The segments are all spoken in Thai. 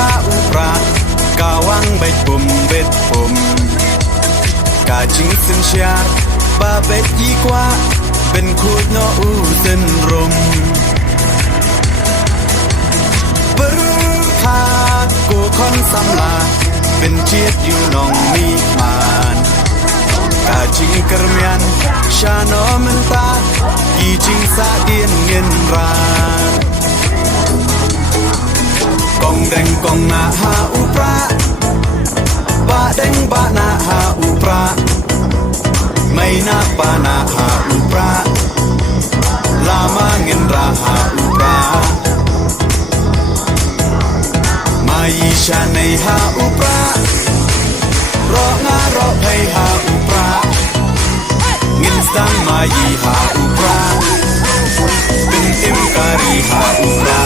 ha upra kawang baik pum bet pum ka jing sin siar ba bet yi kwaเป็นคูดนออูเส้นรมปรึกพากูคอนสำลาเป็นเชียดอยู่นองมีมานกาจิงกระเมียนชาโนมันตากีจิงสาเดียนเงินรานกองแดงกองนาฮาอุปราบาแดงบานาฮาอุปราไม่นาปานาฮาอุปราลามาเงินราฮาอุปรามายีชาในฮาอุปรารองารอไพฮาอุปราเงินสังมายีฮาอุปราเป็นอิมการีฮาอุปรา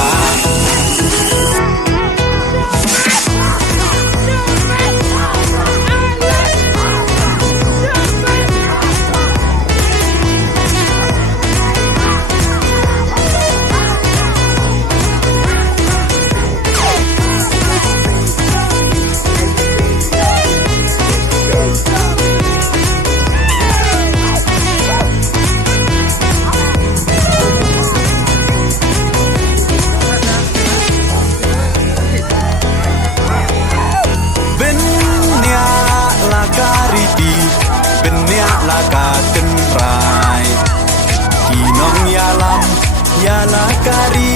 ยาลาการี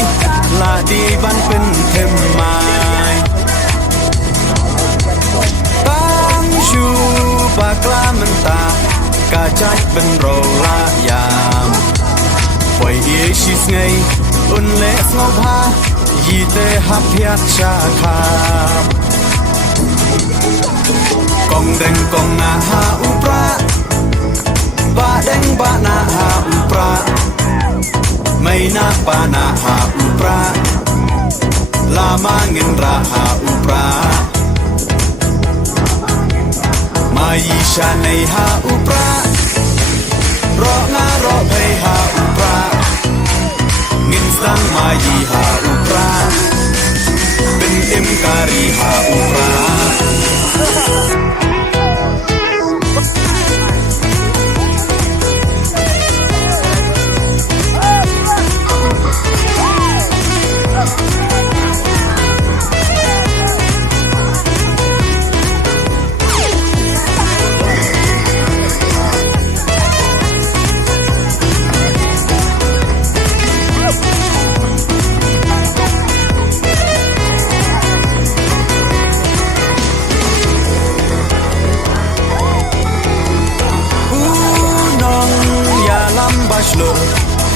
ลาดีบันเป็นเทมไม้ปังชูปากลามันตากาจัดเป็นโรลายามปล่อยเอชิสไงอุ่นเล็กงบฮายีเตหับยัดชาคากองแดงกองนาฮาอุปราบาแดงบานาฮาอุปราไม่นาปานาฮาอุปราลามาเงินราฮาอุปรามายีชาในฮาอุปรารองารอไพฮาอุปราเงินสังมายีฮาอุปราเป็นอิมการีฮาอุปรา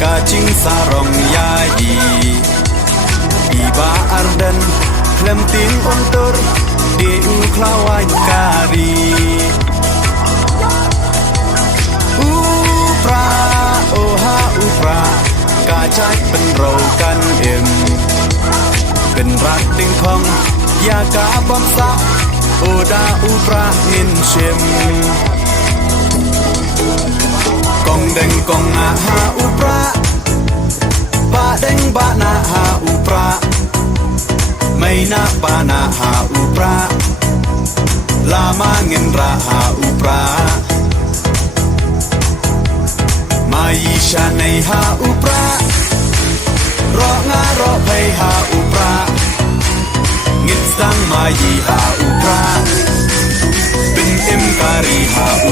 กาจิงสารองยายีอีบาอาร์เดนเคลมติงอนตุรเดอูคลาวายการีอุปราโอฮาอุปรากาจัดเป็นโรกันเอ็มเป็นรักติงของยากาบอมซักโอดาอุปราเงินเชมกองแดงกองนาฮาอุปราบาแดงบานาฮาอุปราไม่นาปานาฮาอุปราลามาเงินราฮาอุปรามายีชาในฮาอุปรารองารอไพฮาอุปราเงินสังมายีฮาอุปราเป็นอิมการีฮาอุ